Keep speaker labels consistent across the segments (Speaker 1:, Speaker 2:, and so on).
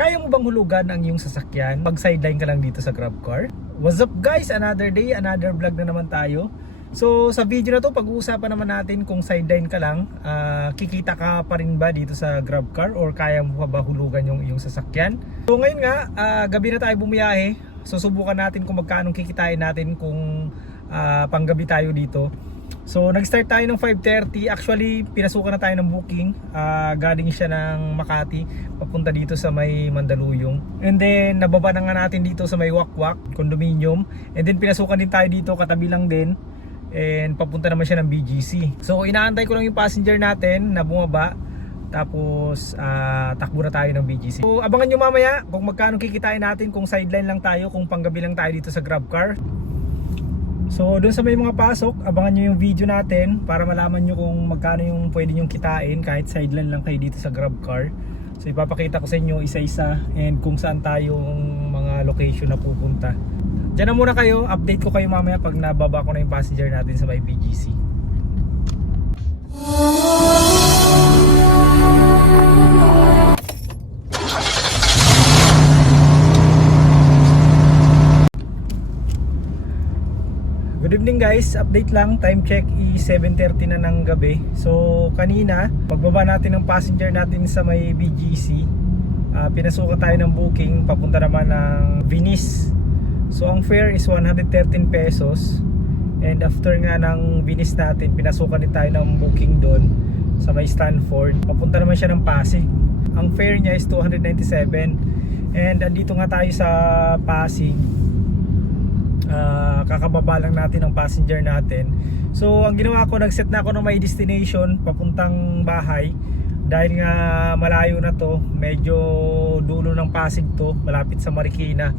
Speaker 1: Kaya mo bang hulugan ang iyong sasakyan? Pag sideline ka lang dito sa GrabCar? What's up guys? Another day, another vlog na naman tayo. So sa video na to, pag-uusapan naman natin kung sideline ka lang, ah, kikita ka pa rin ba dito sa GrabCar or kaya mo pa ba hulugan yung iyong sasakyan? So ngayon nga, ah, gabi na tayo bumiyahe. Susubukan natin kung magkano kikitain natin kung ah, panggabi tayo dito. So nag-start tayo ng 5.30 Actually pinasukan na tayo ng booking. Ah, Galing siya ng Makati Papunta dito sa may Mandaluyong. And then nababa na nga natin dito sa may Wakwak Condominium. And then pinasukan din tayo dito katabi lang din. And papunta naman siya ng BGC So inaantay ko lang yung passenger natin na bumaba. Tapos ah, takbo na tayo ng BGC. So abangan nyo mamaya kung magkano kikitain natin kung sideline lang tayo, kung panggabi lang tayo dito sa GrabCar. So doon sa may mga pasok, abangan nyo yung video natin para malaman nyo kung magkano yung pwede nyong kitain kahit sideline lang kayo dito sa GrabCar. So ipapakita ko sa inyo isa-isa and kung saan tayong mga location na pupunta. Diyan na muna kayo, update ko kayo mamaya pag nababa ko na yung passenger natin sa may BGC. Good evening guys, update lang, time check is 7.30 na ng gabi. So kanina, pagbaba natin ng passenger natin sa may BGC ah, Pinasukan tayo ng booking, papunta naman ng Venice. So ang fare is 113 pesos. And after nga ng Venice natin, pinasukan din tayo ng booking doon sa may Stanford. Papunta naman siya ng Pasig. Ang fare niya is 297 And andito nga tayo sa Pasig Ah, kakababa lang natin ang passenger natin. So ang ginawa ko nag-set na ako ng may destination papuntang bahay. Dahil nga malayo na to medyo dulo ng Pasig to malapit sa Marikina.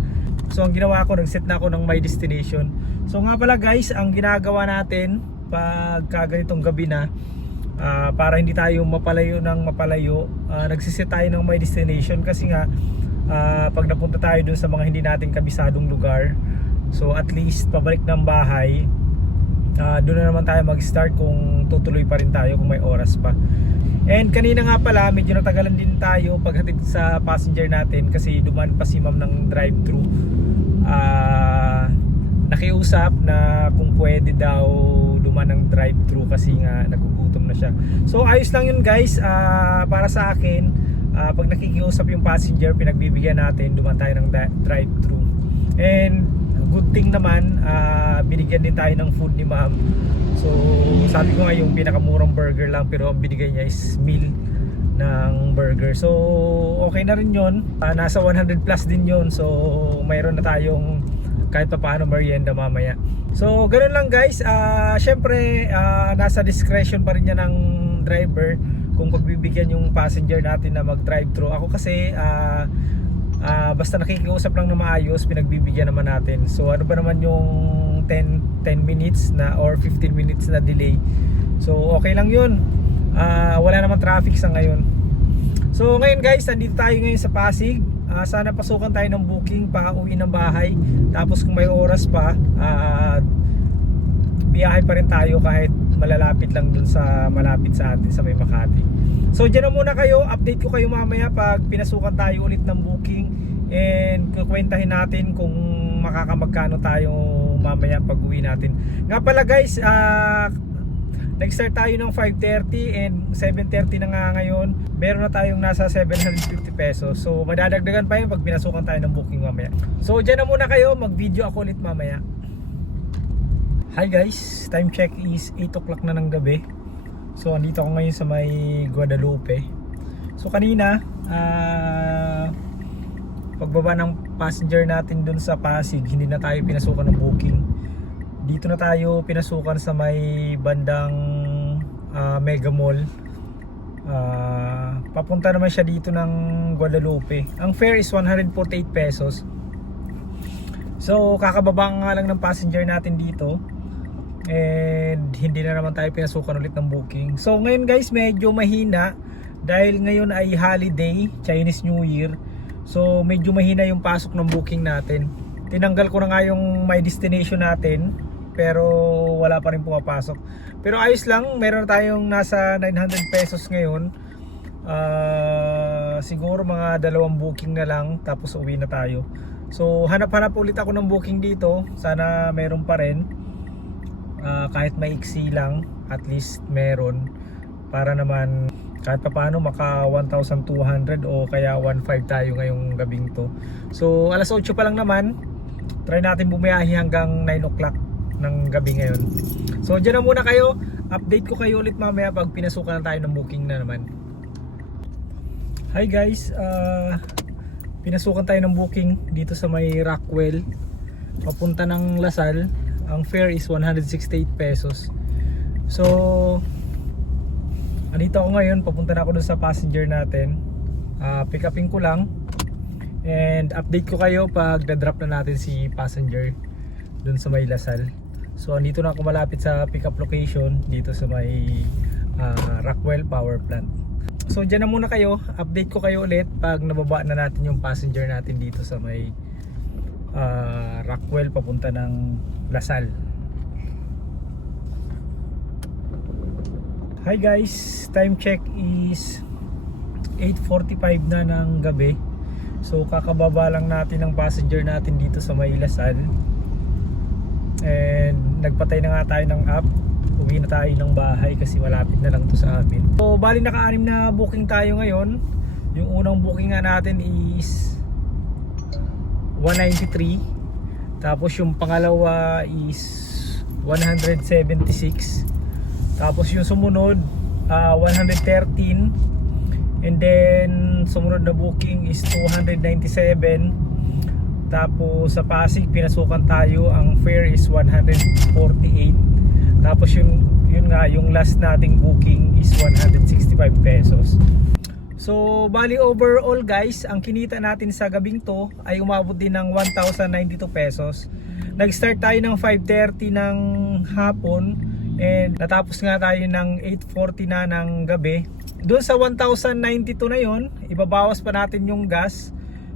Speaker 1: So ang ginawa ko nag-set na ako ng may destination. So nga pala guys ang ginagawa natin pag ganitong gabi na ah, para hindi tayo mapalayo ng mapalayo ah, nagsiset tayo ng may destination. Kasi nga ah, pag napunta tayo dun sa mga hindi natin kabisadong lugar So at least pabalik ng bahay uh, doon na naman tayo mag-start kung tutuloy pa rin tayo kung may oras pa. And kanina nga pala medyo natagalan din tayo paghatid sa passenger natin kasi duman pa si ma'am ng drive-thru. Ah, nakiusap na kung pwede daw duman ng drive-thru kasi nga nagugutom na siya. So ayos lang yun guys Ah, para sa akin ah, pag nakikiusap yung passenger pinagbibigyan natin duman tayo ng drive-thru. And good thing naman ah, binigyan din tayo ng food ni ma'am. So sabi ko nga yung pinakamurang burger lang pero ang binigay niya is meal ng burger. So okay na rin yun. Ah, nasa 100 plus din yun. So mayroon na tayong kahit pa paano merienda mamaya. So ganun lang guys. Ah, syempre ah, nasa discretion pa rin niya ng driver kung pagbibigyan yung passenger natin na mag drive thru ako kasi ah, Ah, basta nakikiusap lang na maayos, pinagbibigyan naman natin. So ano ba naman yung 10 10 minutes na or 15 minutes na delay. So okay lang 'yun. Ah, wala naman traffic sa ngayon. So ngayon guys, nandito tayo ngayon sa Pasig. Ah, sana pasukan tayo ng booking pa uwi ng bahay. Tapos kung may oras pa, ah, biyahe pa rin tayo kahit malalapit lang dun sa malapit sa atin sa may Makati. So dyan na muna kayo, update ko kayo mamaya pag pinasukan tayo ulit ng booking and kukwentahin natin kung makakamagkano tayo mamaya pag uwi natin. Nga pala guys, ah nag-start tayo ng 5.30 and 7.30 na nga ngayon. Meron na tayong nasa 750 pesos. So madadagdagan pa yun pag pinasukan tayo ng booking mamaya. So dyan na muna kayo, mag-video ako ulit mamaya. Hi guys, time check is 8 o'clock na ng gabi. So andito ako ngayon sa may Guadalupe. So kanina, ah pagbaba ng passenger natin dun sa Pasig, hindi na tayo pinasukan ng booking. Dito na tayo pinasukan sa may bandang ah, Mega Mall. Ah, papunta naman siya dito ng Guadalupe. Ang fare is 148 pesos. So kakababa nga lang ng passenger natin dito and hindi na naman tayo pinasukan ulit ng booking. So ngayon guys medyo mahina dahil ngayon ay holiday, Chinese New Year. So medyo mahina yung pasok ng booking natin. Tinanggal ko na nga yung my destination natin pero wala pa rin pumapasok. Pero ayos lang, meron tayong nasa 900 pesos ngayon. Ah, siguro mga dalawang booking na lang tapos uwi na tayo. So hanap-hanap ulit ako ng booking dito. Sana meron pa rin. Ah, kahit maiksi lang, at least meron para naman kahit pa paano maka 1,200 o kaya 1,500 tayo ngayong gabing to. So alas 8 pa lang naman. Try natin bumiyahe hanggang 9 o'clock ng gabi ngayon. So dyan na muna kayo. Update ko kayo ulit mamaya pag pinasukan na tayo ng booking na naman. Hi guys, uh, pinasukan tayo ng booking dito sa may Rockwell. Papunta ng Lasal. Ang fare is 168 pesos. So, andito ako ngayon. Papunta na ako dun sa passenger natin. Uh, pick upin ko lang. And update ko kayo pag na-drop na natin si passenger dun sa may Lasal. So andito na ako malapit sa pick up location dito sa may ah, Rockwell Power Plant. So dyan na muna kayo, update ko kayo ulit pag nababa na natin yung passenger natin dito sa may ah, Rockwell papunta ng Lasal. Hi guys, time check is 8.45 na ng gabi. So kakababa lang natin ng passenger natin dito sa may Lasal. And nagpatay na nga tayo ng app. Uwi na tayo ng bahay kasi malapit na lang to sa amin. So bali naka-anim na booking tayo ngayon. Yung unang booking nga natin is 193. Tapos yung pangalawa is 176. Tapos yung sumunod ah, 113. And then sumunod na booking is 297. Tapos sa Pasig pinasukan tayo, ang fare is 148. Tapos yung yun nga yung last nating booking is 165 pesos. So bali overall guys, ang kinita natin sa gabing to ay umabot din ng 1,092 pesos. Nag-start tayo ng 5:30 ng hapon and natapos nga tayo ng 8:40 na ng gabi. Doon sa 1,092 na yon, ibabawas pa natin yung gas.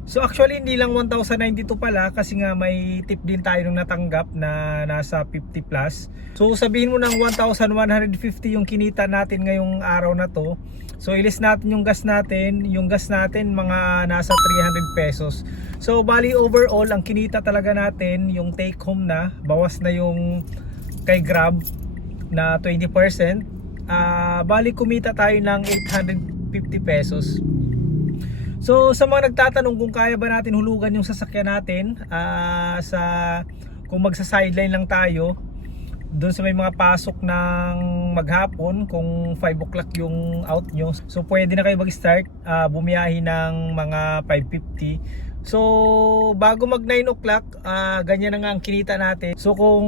Speaker 1: So actually hindi lang 1,092 pala kasi nga may tip din tayo nung natanggap na nasa 50 plus. So sabihin mo ng 1,150 yung kinita natin ngayong araw na to. So ilis natin yung gas natin, yung gas natin mga nasa 300 pesos. So bali overall ang kinita talaga natin yung take home na, bawas na yung kay Grab na 20%. Ah, bali kumita tayo ng 850 pesos. So sa mga nagtatanong kung kaya ba natin hulugan yung sasakyan natin ah, sa kung magsa sideline lang tayo doon sa may mga pasok ng maghapon kung 5 o'clock yung out nyo so pwede na kayo mag start bumiyahi ng mga 550 so bago mag 9 o'clock ah, ganyan na nga ang kinita natin. So kung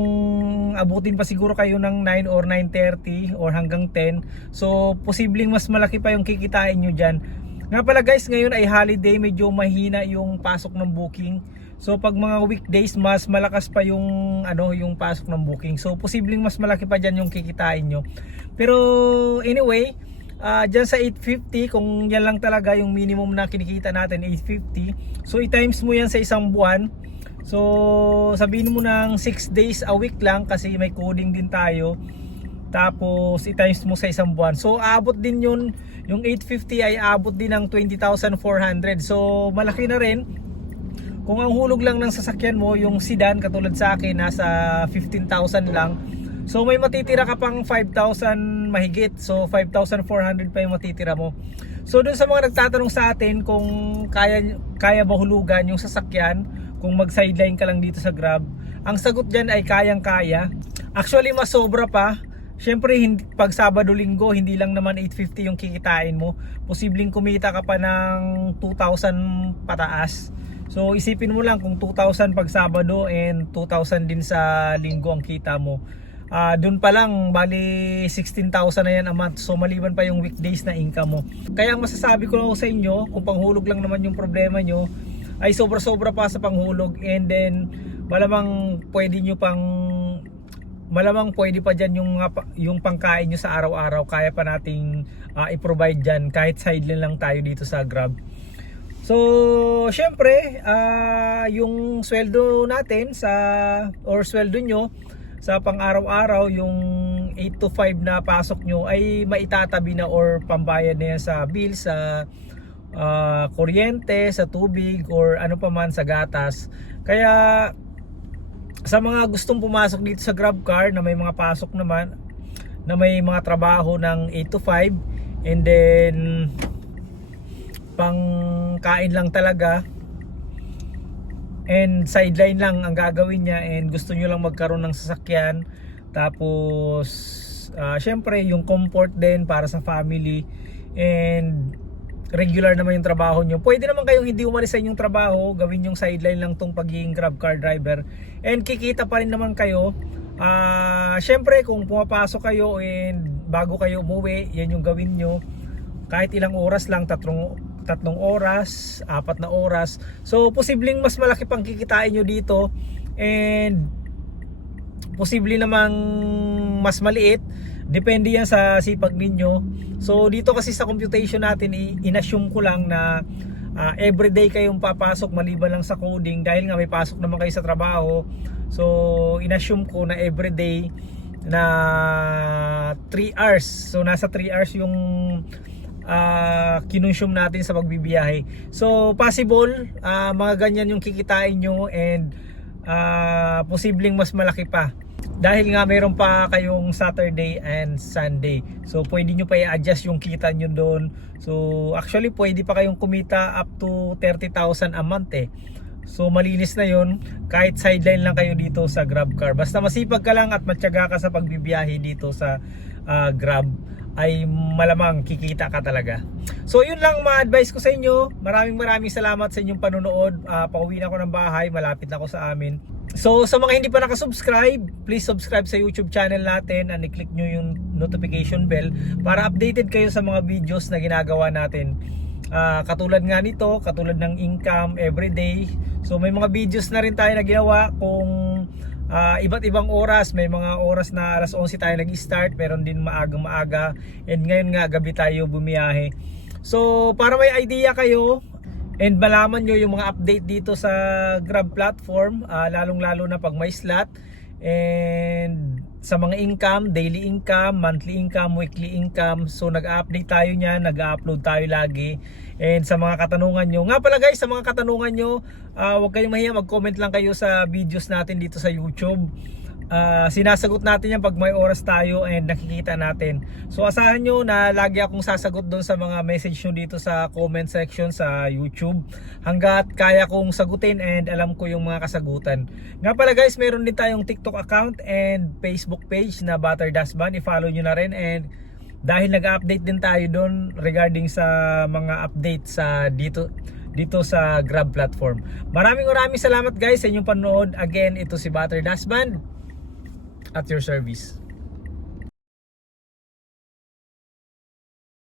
Speaker 1: abutin pa siguro kayo ng 9 or 9.30 or hanggang 10 so posibleng mas malaki pa yung kikitain nyo dyan nga pala guys, ngayon ay holiday, medyo mahina yung pasok ng booking. So pag mga weekdays, mas malakas pa yung ano, yung pasok ng booking. So posibleng mas malaki pa diyan yung kikitain nyo. Pero anyway, ah diyan sa 850 kung yan lang talaga yung minimum na kinikita natin 850. So i-times mo yan sa isang buwan. So sabihin mo ng 6 days a week lang kasi may coding din tayo. Tapos i-times mo sa isang buwan. So aabot din yun, yung 850 ay aabot din ng 20,400. So malaki na rin. Kung ang hulog lang ng sasakyan mo, yung sedan katulad sa akin nasa 15,000 lang. So may matitira ka pang 5,000 mahigit. So 5,400 pa yung matitira mo. So dun sa mga nagtatanong sa atin kung kaya kaya ba hulugan yung sasakyan kung mag-sideline ka lang dito sa Grab, ang sagot diyan ay kayang-kaya. Actually mas sobra pa. Siyempre, hindi, pag Sabado Linggo, hindi lang naman 850 yung kikitain mo. Posibleng kumita ka pa ng 2,000 pataas. So, isipin mo lang kung 2,000 pag Sabado and 2,000 din sa Linggo ang kita mo. Ah, doon pa lang, bali 16,000 na yan a month. So, maliban pa yung weekdays na income mo. Kaya ang masasabi ko sa inyo, kung panghulog lang naman yung problema nyo, ay sobra-sobra pa sa panghulog. And then, malamang pwede nyo pang malamang pwede pa dyan yung, yung pangkain nyo sa araw-araw. Kaya pa nating ah, i-provide dyan. Kahit sideline lang tayo dito sa Grab. So syempre ah, yung sweldo natin sa or sweldo nyo sa pang araw-araw yung 8 to 5 na pasok nyo ay maitatabi na or pambayad na yan sa bills sa ah, kuryente, sa tubig or ano pa man sa gatas. Kaya sa mga gustong pumasok dito sa GrabCar na may mga pasok naman na may mga trabaho ng 8 to 5 and then pang kain lang talaga and sideline lang ang gagawin niya and gusto nyo lang magkaroon ng sasakyan tapos ah, syempre yung comfort din para sa family and regular naman yung trabaho nyo. Pwede naman kayong hindi umalis sa inyong trabaho gawin yung sideline lang tong pagiging grab car driver. And kikita pa rin naman kayo. Ah, syempre kung pumapasok kayo and bago kayo umuwi yan yung gawin nyo. Kahit ilang oras lang, tatlong, tatlong oras, apat na oras. So, posibleng mas malaki pang kikitain nyo dito. And posible namang mas maliit. Depende yan sa sipag ninyo. So, dito kasi sa computation natin, inassume ko lang na ah, everyday kayong papasok maliban lang sa coding dahil nga may pasok naman kayo sa trabaho. So, inassume ko na everyday na 3 hours. So nasa 3 hours yung uh, kinonsume natin sa pagbibiyahe. So possible ah, mga ganyan yung kikitain nyo and ah, posibleng mas malaki pa. Dahil nga meron pa kayong Saturday and Sunday. So pwede nyo pa i-adjust yung kita nyo doon. So actually pwede pa kayong kumita up to 30,000 a month eh. So malinis na yon kahit sideline lang kayo dito sa GrabCar. Basta masipag ka lang at matyaga ka sa pagbibiyahe dito sa ah, Grab ay malamang kikita ka talaga. So yun lang ma-advise ko sa inyo. Maraming maraming salamat sa inyong panonood. Ah, pauwi na ako ng bahay, malapit na ako sa amin. So sa mga hindi pa nakasubscribe, please subscribe sa YouTube channel natin and i-click nyo yung notification bell para updated kayo sa mga videos na ginagawa natin. Ah, katulad nga nito, katulad ng income everyday. So may mga videos na rin tayo na ginawa kung ah, iba't ibang oras. May mga oras na alas 11 tayo nag-start, meron din maagang maaga. And ngayon nga gabi tayo bumiyahe. So para may idea kayo and malaman nyo yung mga update dito sa Grab platform, ah, lalong-lalo na pag may slot and sa mga income, daily income, monthly income, weekly income. So nag-update tayo niyan, nag-upload tayo lagi. And sa mga katanungan nyo, nga pala guys, sa mga katanungan nyo, ah, huwag kayong mahiya, mag-comment lang kayo sa videos natin dito sa YouTube. Ah, sinasagot natin yan pag may oras tayo and nakikita natin. So asahan nyo na lagi akong sasagot doon sa mga message nyo dito sa comment section sa YouTube. Hanggat kaya kong sagutin and alam ko yung mga kasagutan. Nga pala guys, meron din tayong TikTok account and Facebook page na Butter Dasban. I-follow nyo na rin and dahil nag-update din tayo doon regarding sa mga update sa dito dito sa Grab platform. Maraming maraming salamat guys sa inyong panonood. Again, ito si Butter Dasban at your service.